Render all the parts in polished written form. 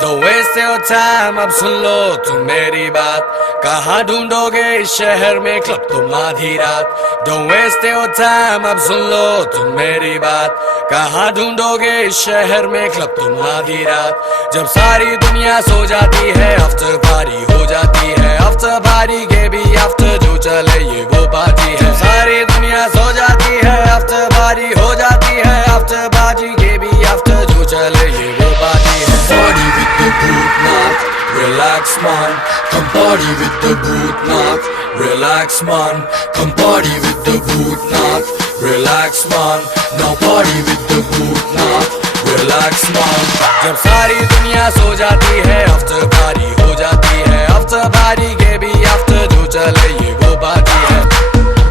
Don't waste your time, अब सुन लो तुम मेरी बात। कहाँ ढूंढोगे इस शहर में क्लब तुम आधी रात। Don't waste your time, अब सुन लो तुम मेरी बात। कहाँ ढूंढोगे इस शहर में क्लब तुम आधी रात। जब सारी दुनिया सो जाती है आफ्टर पार्टी हो जाती है। आफ्टर पार्टी के भी आफ्टर जो चले ये वो पार्टी है। सारी दुनिया सो जाती है आफ्टर पार्टी हो जाती है। आफ्टर पार्टी के भी आफ्टर जो चले ये वो पार्टी है। Party with the Bhutnath, relax man. Come party with the Bhutnath, relax man. Come party with the Bhutnath, relax man. Now party with the Bhutnath, relax man. जब सारी दुनिया सो जाती है आफ्टर पार्टी हो जाती है। आफ्टर पार्टी के भी आफ्टर जो चले ये वो पार्टी है।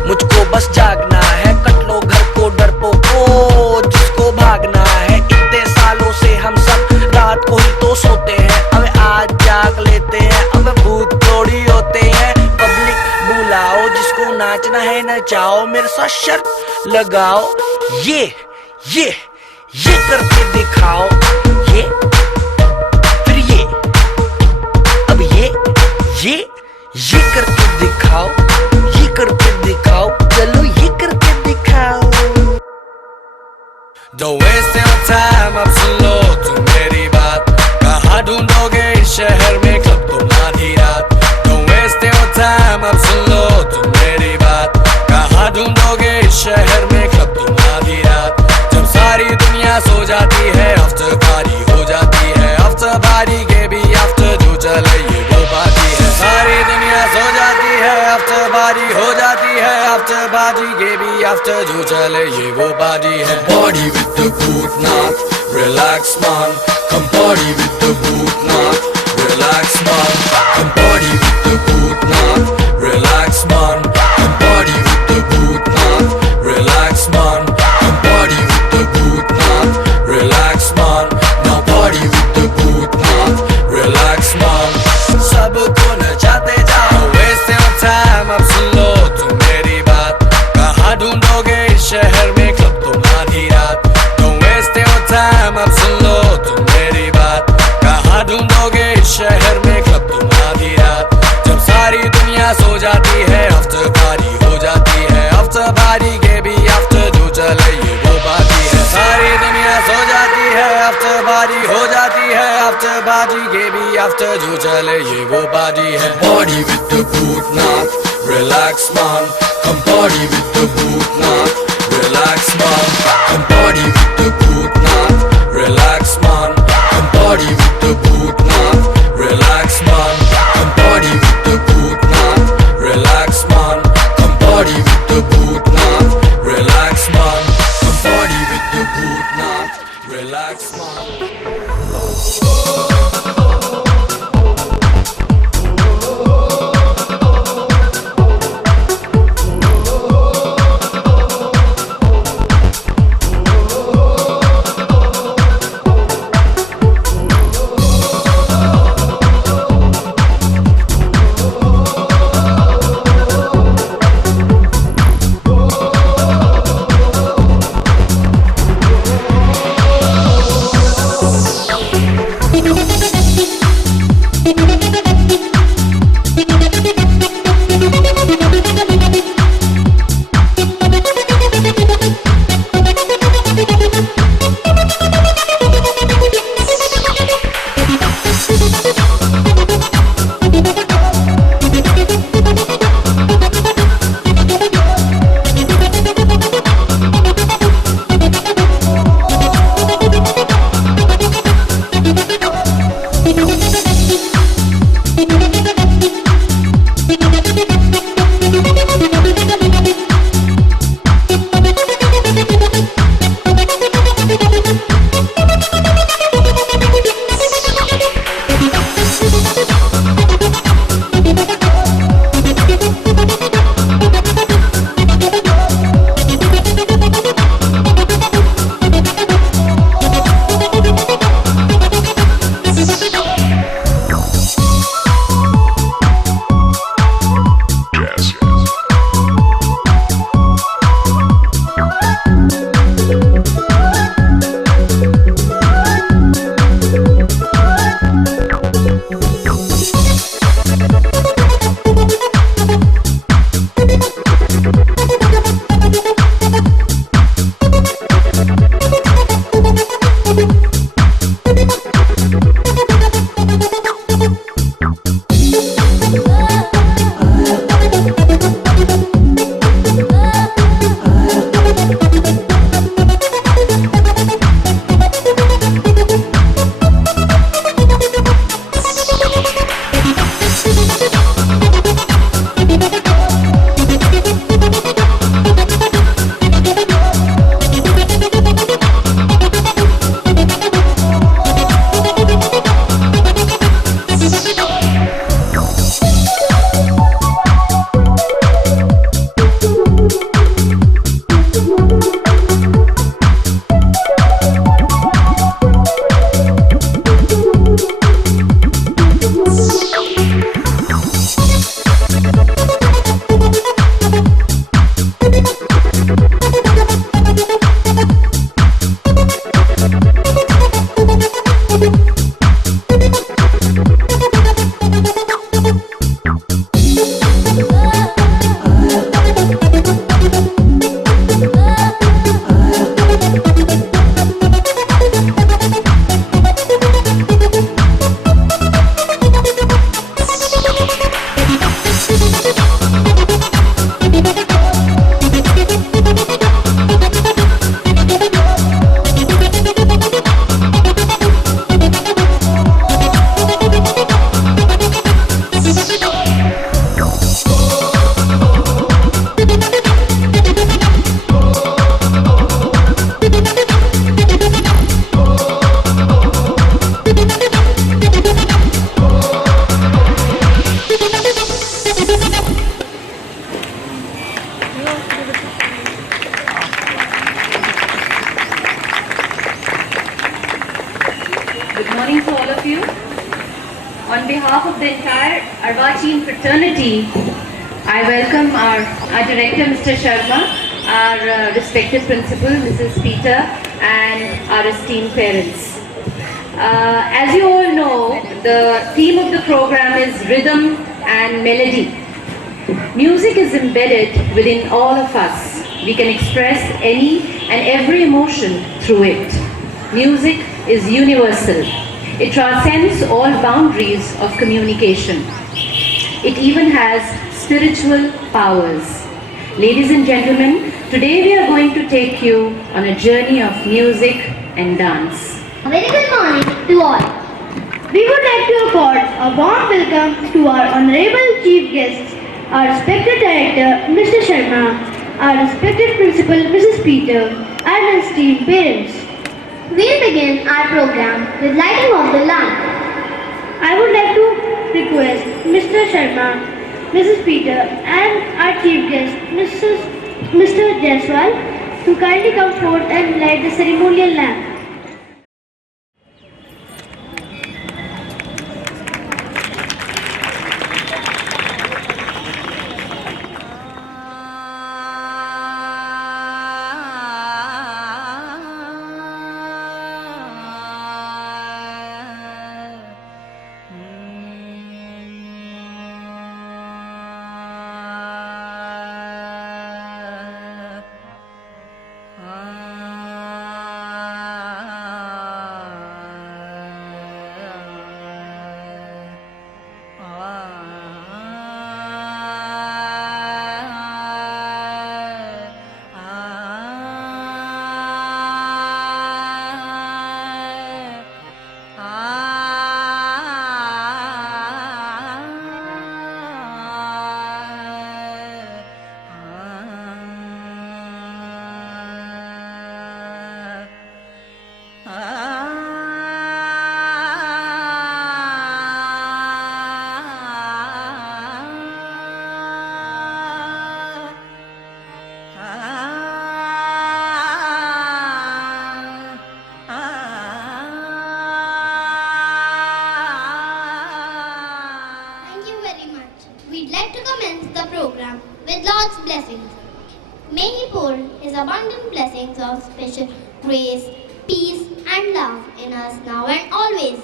मुझको बस जागना है, कट लो घर को डरपोको जिसको भागना है। इतने सालों से हम सब रात को ही तो सोते हैं, अब आज जाग लेते हैं। अब भूत थोड़ी होते हैं, पब्लिक बुलाओ जिसको नाचना है नचाओ। मेरे साथ शर्त लगाओ, ये करके दिखाओ। ये फिर ये, अब ये करके दिखाओ। ये करके दिखाओ, चलो ये करके दिखाओ। Don't waste your time, अब सुन लो तुम मेरी बात। कहाँ ढूंढोगे इस शहर में क्लब तुम आधी रात। Don't waste your time, अब सुन लो तुम मेरी बात। कहाँ ढूंढोगे इस शहर में क्लब तुम आधी रात। जब सारी दुनिया सो जाती है आफ्टर पार्टी हो जाती है। आफ्टर पार्टी के भी आफ्टर जो चले ये वो पार्टी है। सारी दुनिया सो जाती है आफ्टर पार्टी हो जाती है। आफ्टर पार्टी के भी आफ्टर जो चले ये वो पार्टी है। Party with the Bhutnath, relax man. Come party with the Bhutnath, relax man. Come party with the Bhutnath, relax man. Come party with the Bhutnath, relax man. Come party with the Bhutnath, relax man. Now party with the Bhutnath, relax man. सबको नचाते जाओ, waste your time, अब सुन लो तुम मेरी बात। कहाँ ढूंढोगे इस शहर में क्लब तुम आधी रात। Don't waste your time, अब सुन लो तुम मेरी बात। कहाँ ढूंढोगे इस शहर में क्लब तुम आधी रात। जब सारी दुनिया सो जाती है आफ्टर पार्टी हो जाती है। आफ्टर पार्टी के भी आफ्टर जो चले ये वो पार्टी है। सारी दुनिया सो जाती है आफ्टर पार्टी हो जाती है। आफ्टर पार्टी के भी आफ्टर जो चले ये वो पार्टी है। Party with the Bhutnath, relax man. Come party with the Bhutnath, relax man. Come party with the Bhutnath, relax man. Come party with the Bhutnath, relax man. Come party with the Bhutnath, relax man. Come party with the Bhutnath, relax man. Come party with the Bhutnath, relax man. Thank you. Good morning to all of you. On behalf of the entire Arvachin fraternity, I welcome our director, Mr. Sharma, our respected principal, Mrs. Peter, and our esteemed parents. As you all know, the theme of the program is rhythm and melody. Music is embedded within all of us. We can express any and every emotion through it. Music is universal. It transcends all boundaries of communication. It even has spiritual powers. Ladies and gentlemen, today we are going to take you on a journey of music and dance. A very good morning to all. We would like to accord a warm welcome to our honorable chief guests, our respected director, Mr. Sharma, our respected principal, Mrs. Peter, and esteemed parents. We'll begin our program with lighting of the lamp. I would like to request Mr. Sharma, Mrs. Peter, and our chief guest, Mr. Jaiswal, to kindly come forward and light the ceremonial lamp. We'd like to commence the program with Lord's blessings. May He pour His abundant blessings of special grace, peace and love in us now and always.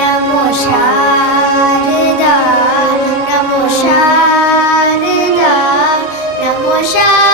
Namo Sharada, Namo Sharada, Namo Sharada.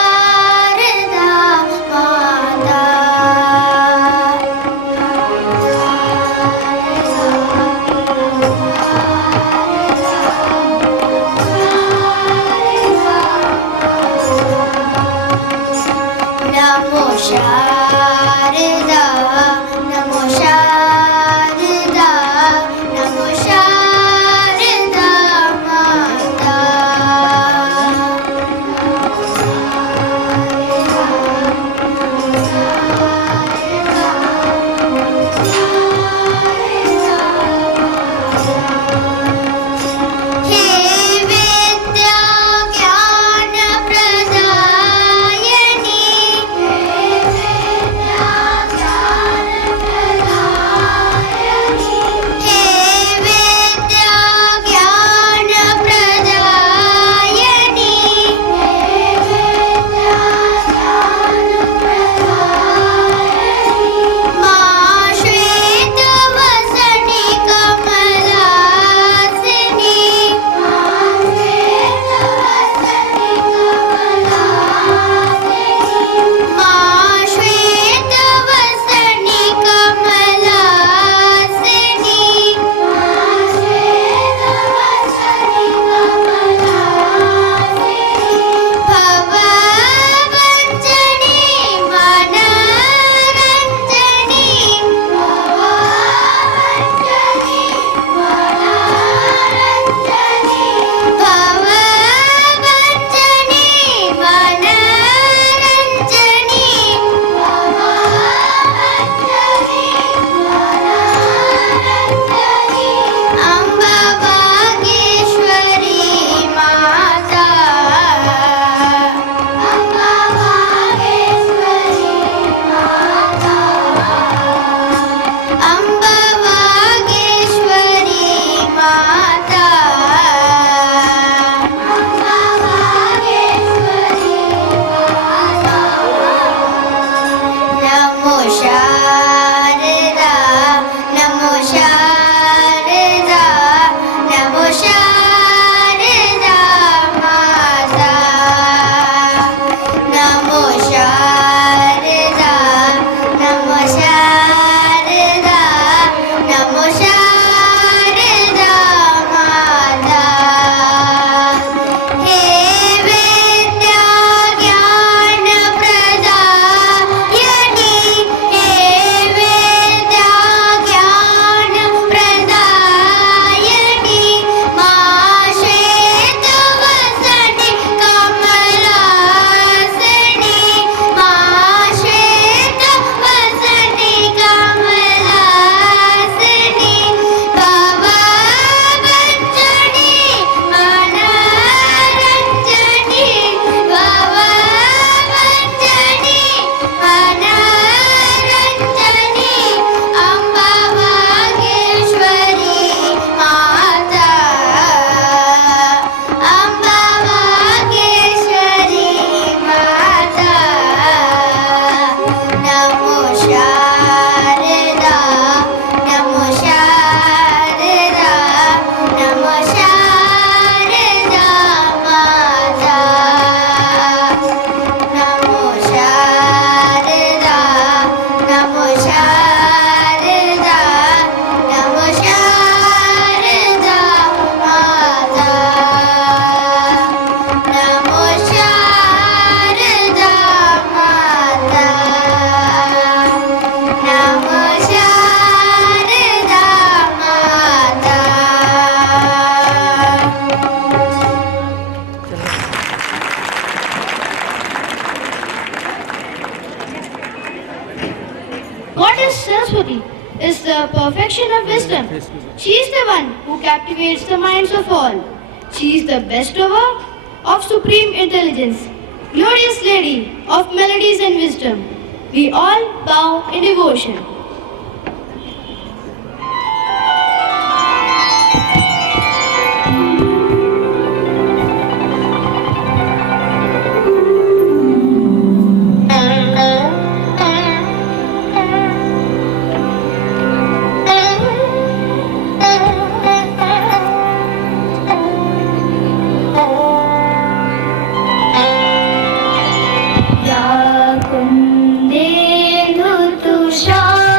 Saraswati is the perfection of wisdom. She is the one who captivates the minds of all. She is the bestower of supreme intelligence, glorious lady of melodies and wisdom. We all bow in devotion. या कुन्देन्दु Tushar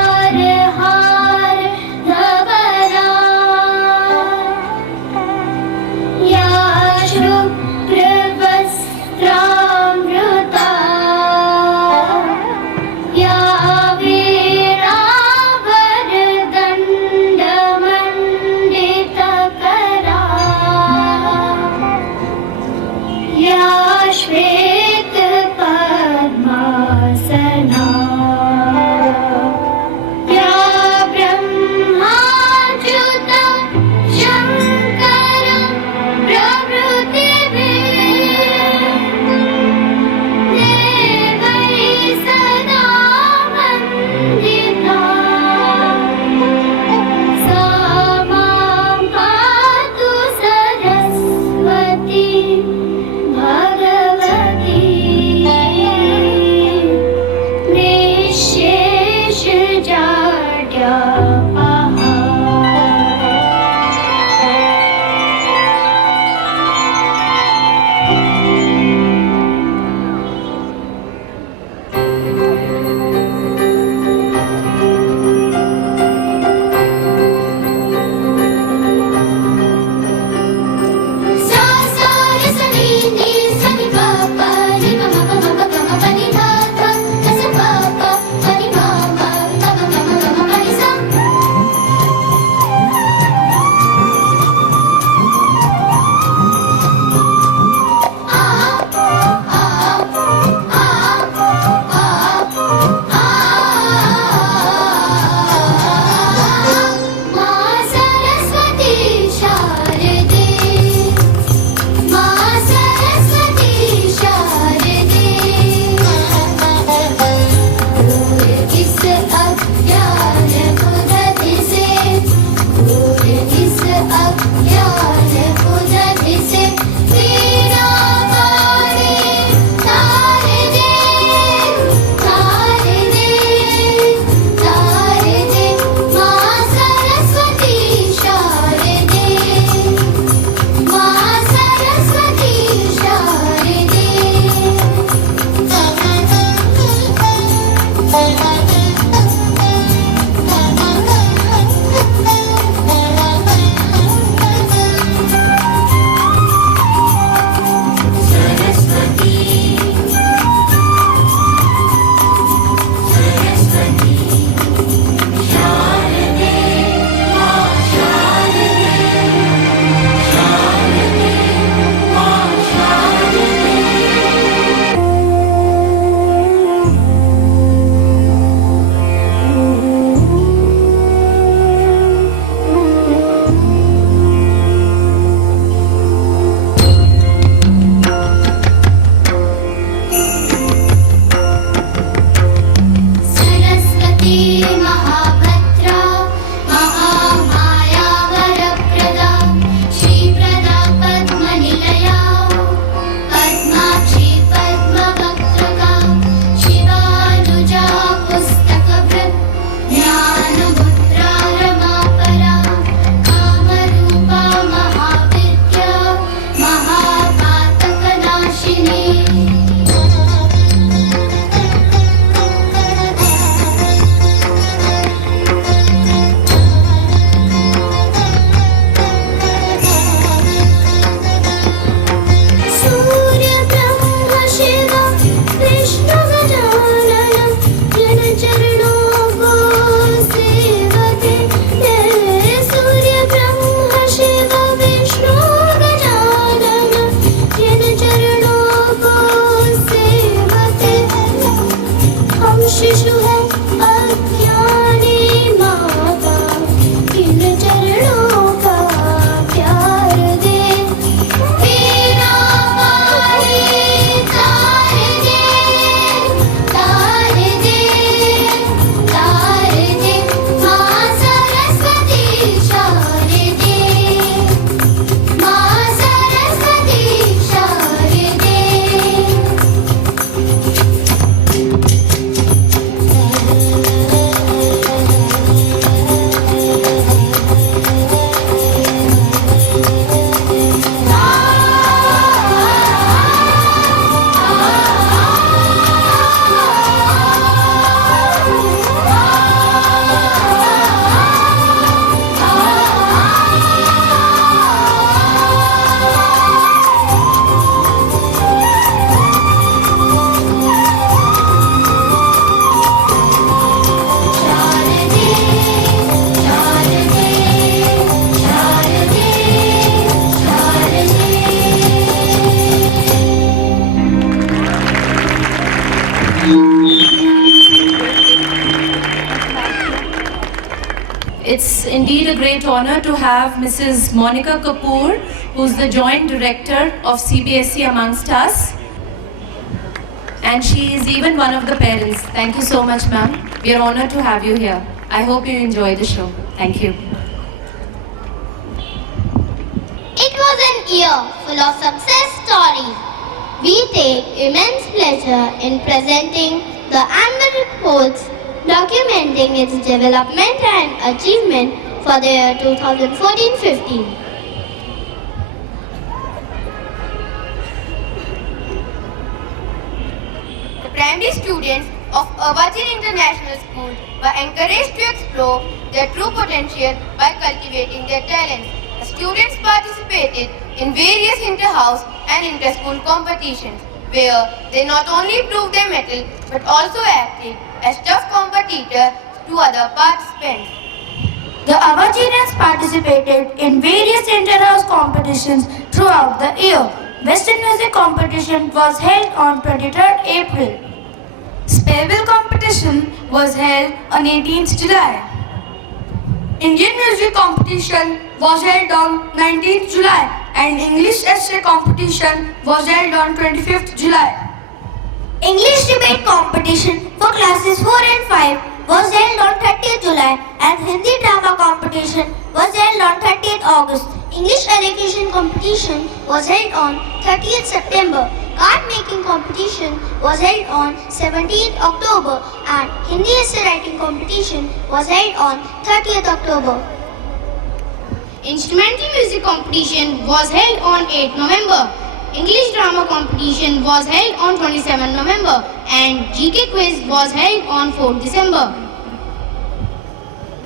indeed a great honor to have Mrs. Monica Kapoor, who's the Joint Director of CBSE amongst us. And she is even one of the parents. Thank you so much, ma'am. We are honored to have you here. I hope you enjoy the show. Thank you. It was an year full of success stories. We take immense pleasure in presenting the annual reports documenting its development and achievement for the year 2014-15. The primary students of Avachin International School were encouraged to explore their true potential by cultivating their talents. The students participated in various inter-house and inter-school competitions where they not only proved their mettle but also acted as tough competitors to other participants. The Avachinians participated in various inter-house competitions throughout the year. Western music competition was held on 23rd April. Spellbill competition was held on 18th July. Indian music competition was held on 19th July and English essay competition was held on 25th July. English debate competition for classes 4 and 5 was held on 30th July and Hindi drama competition was held on 30th August. English education competition was held on 30th September. Card making competition was held on 17th October and Hindi essay writing competition was held on 30th October. Instrumental music competition was held on 8th November. English drama competition was held on 27 November and GK quiz was held on 4th December.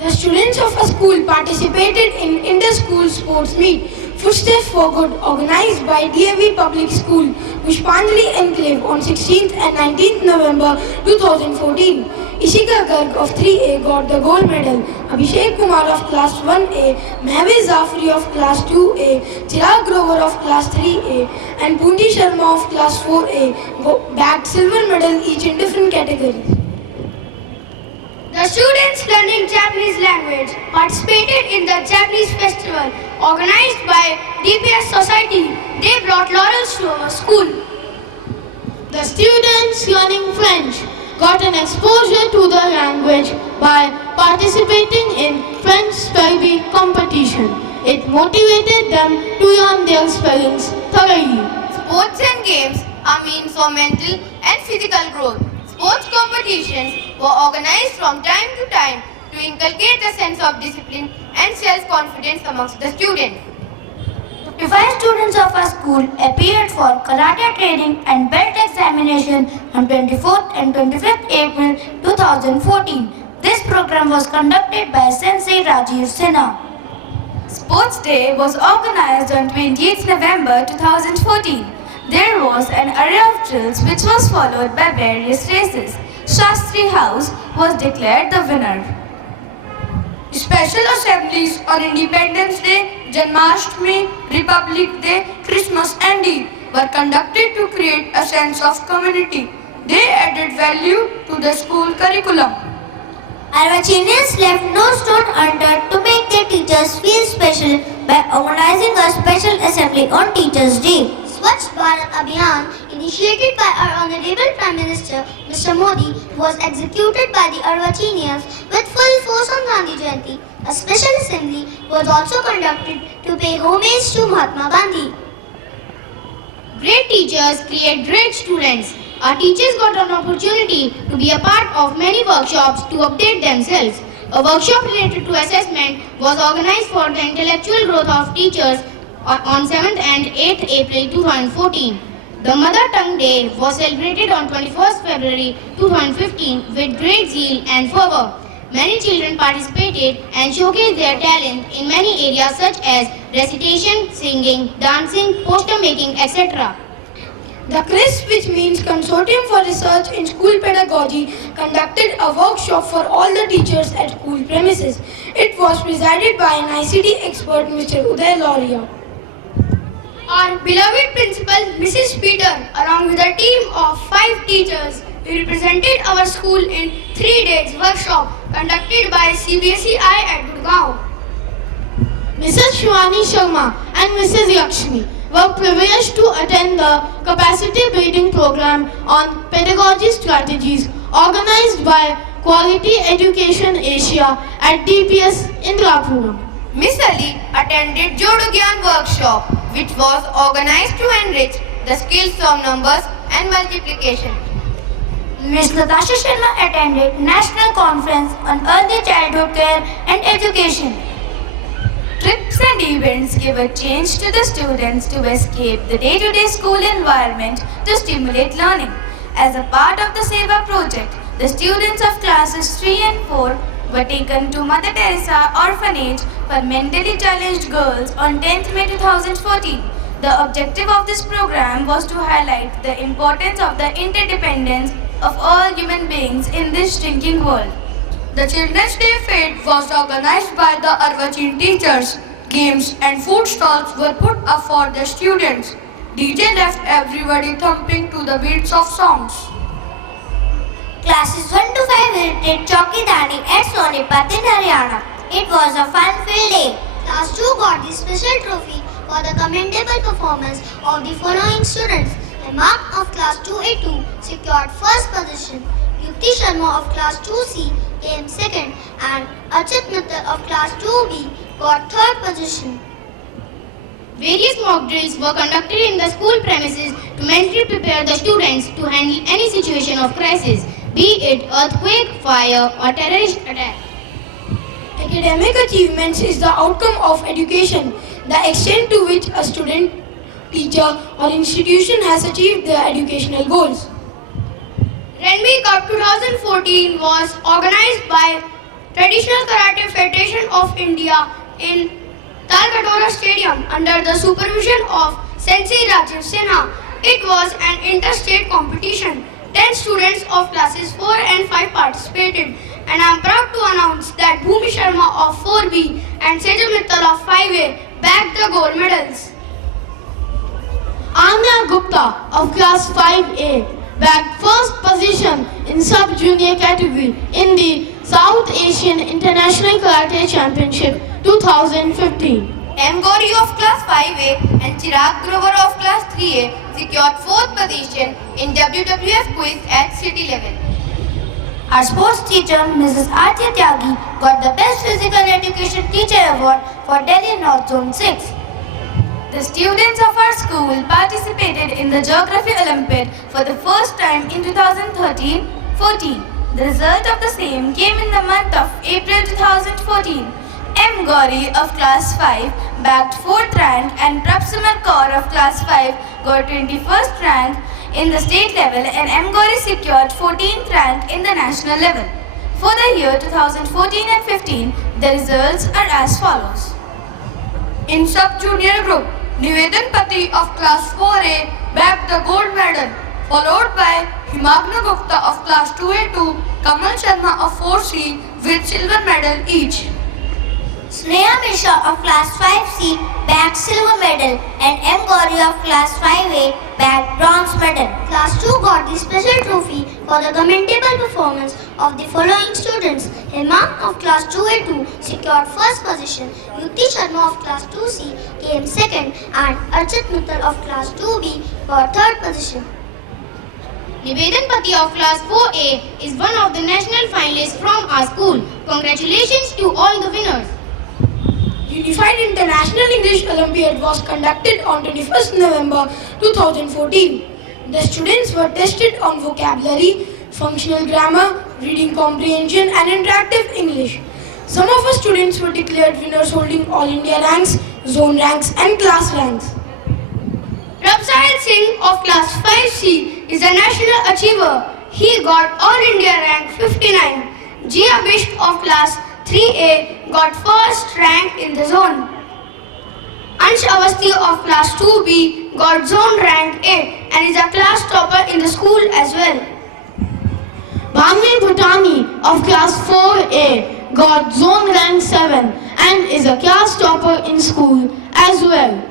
The students of a school participated in inter-school sports meet Footsteps for Good organized by DAV Public School, Pushpanjali Enclave on 16th and 19th November 2014. Ishika Garg of 3A got the gold medal. Abhishek Kumar of class 1A, Mehviz Zafri of class 2A, Chirag Grover of class 3A and Punti Sharma of class 4A bagged silver medal each in different categories. The students learning Japanese language participated in the Japanese festival organized by DPS Society. They brought laurels to our school. The students learning French got an exposure to the language by participating in French spelling competition. It motivated them to learn their spellings thoroughly. Sports and games are means for mental and physical growth. Sports competitions were organized from time to time to inculcate a sense of discipline and self-confidence amongst the students. 55 students of our school appeared for karate training and belt examination on 24th and 25th April 2014. This program was conducted by Sensei Rajiv Sinha. Sports Day was organized on 28th November 2014. There was an array of drills which was followed by various races. Shastri House was declared the winner. Special assemblies on Independence Day, Janmashtami, Republic Day, Christmas and Eid were conducted to create a sense of community. They added value to the school curriculum. Arvachinians left no stone unturned to make their teachers feel special by organizing a special assembly on Teachers' Day. Swachh Bharat Abhiyan, initiated by our Honorable Prime Minister Mr. Modi, was executed by the Arvachinians with full force on Gandhi Jayanti. A special assembly was also conducted to pay homage to Mahatma Gandhi. Great teachers create great students. Our teachers got an opportunity to be a part of many workshops to update themselves. A workshop related to assessment was organized for the intellectual growth of teachers on 7th and 8th April 2014. The Mother Tongue Day was celebrated on 21st February 2015 with great zeal and fervor. Many children participated and showcased their talent in many areas such as recitation, singing, dancing, poster making, etc. The CRISP, which means Consortium for Research in School Pedagogy, conducted a workshop for all the teachers at school premises. It was presided by an ICT expert, Mr. Uday Lauria. Our beloved principal, Mrs. Peter, along with a team of 5 teachers, represented our school in 3 days workshop conducted by CBSEI at Gurgaon. Mrs. Shivani Sharma and Mrs. Yakshmi were privileged to attend the capacity building program on pedagogy strategies organized by Quality Education Asia at DPS Indrapuram. Miss Ali attended Jodogyan workshop, which was organized to enrich the skills of numbers and multiplication. Ms. Natasha Sharma attended National Conference on Early Childhood Care and Education. Trips and events give a change to the students to escape the day-to-day school environment to stimulate learning. As a part of the SEVA project, the students of classes 3 and 4 were taken to Mother Teresa Orphanage for mentally challenged girls on 10th May 2014. The objective of this program was to highlight the importance of the interdependence of all human beings in this shrinking world. The Children's Day Fete was organized by the Arvachin teachers. Games and food stalls were put up for the students. DJ left everybody thumping to the beats of songs. Classes 1 to 5 visited Chaukidani at Sonipat in Haryana. It was a fun-filled day. Class 2 got the special trophy for the commendable performance of the following students. Hemang of Class 2A2 secured first position. Yukti Sharma of Class 2C came second and Achit Mittal of Class 2B got third position. Various mock drills were conducted in the school premises to mentally prepare the students to handle any situation of crisis, be it earthquake, fire or terrorist attack. Academic achievements is the outcome of education, the extent to which a student, teacher or institution has achieved their educational goals. Renmi Cup 2014 was organized by Traditional Karate Federation of India in Talkatore Stadium under the supervision of Sensei Rajiv Sinha. It was an interstate competition. 10 students of classes 4 and 5 participated, and I am proud to announce that Bhumi Sharma of 4B and Sejal Mittal of 5A bagged the gold medals. Amna Gupta of class 5A bagged first position in sub-junior category in the South Asian International Karate Championship 2015. M. Gauri of class 5A and Chirag Grover of class 3A secured fourth position in WWF quiz at city level. Our sports teacher, Mrs. Artya Tyagi, got the Best Physical Education Teacher Award for Delhi North Zone 6. The students of our school participated in the Geography Olympiad for the first time in 2013-14. The result of the same came in the month of April 2014. M. Gauri of class 5 bagged 4th rank and Prabsamar Kaur of class 5 got 21st rank in the state level, and M. Gauri secured 14th rank in the national level. For the year 2014 and 15, the results are as follows. In sub-junior group, Nivedan Pati of class 4A bagged the gold medal, followed by Himagna Gupta of class 2A2, Kamal Sharma of 4C with silver medal each. Sneha Mishra of class 5C bagged silver medal and M. Gauri of class 5A bagged bronze medal. Class 2 got the special trophy for the commendable performance of the following students. Hemang of class 2A2 secured first position. Yukti Sharma of class 2C came second and Archit Mittal of class 2B got third position. Nivedan Pati of class 4A is one of the national finalists from our school. Congratulations to all the winners. Unified International English Olympiad was conducted on 21st November 2014. The students were tested on vocabulary, functional grammar, reading comprehension and interactive English. Some of our students were declared winners holding All India ranks, zone ranks and class ranks. Rabsahil Singh of class 5C is a national achiever. He got All India rank 59. Jia Bisht of class 3A got first rank in the zone. Ansh Avasti of class 2B got zone rank 8 and is a class topper in the school as well. Bhamir Bhutani of class 4A got zone rank 7 and is a class topper in school as well.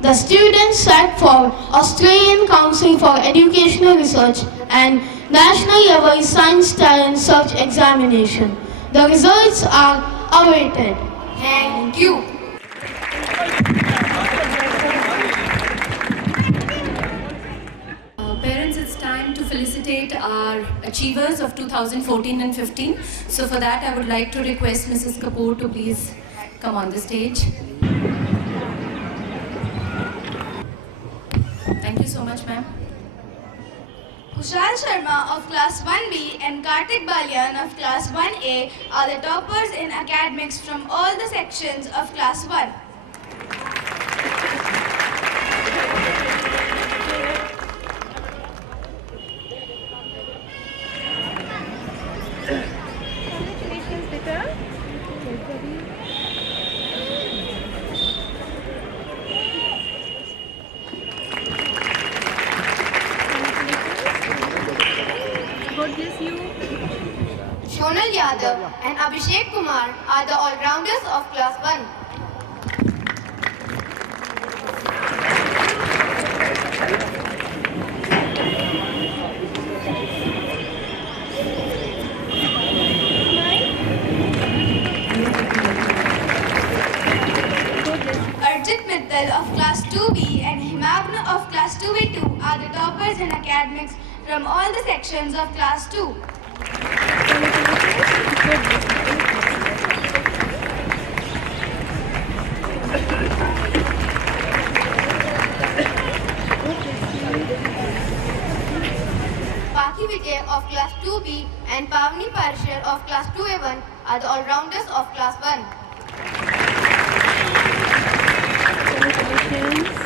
The students sat for Australian Council for Educational Research and National Level Science Talent Search Examination. The results are awaited. Thank you. felicitate our achievers of 2014 and 15. So for that, I would like to request Mrs. Kapoor to please come on the stage. Thank you so much, ma'am. Kushal Sharma of Class 1B and Kartik Balyan of Class 1A are the toppers in academics from all the sections of Class 1. Shonal Yadav and Abhishek Kumar are the all-rounders of Class 1. Arjit Mittal of Class 2B and Himagna of Class 2A2 are the toppers in academics from all the sections of Class 2. Paki Vijay of Class 2B and Pavni Parshar of Class 2A1 are the all-rounders of Class 1. Congratulations.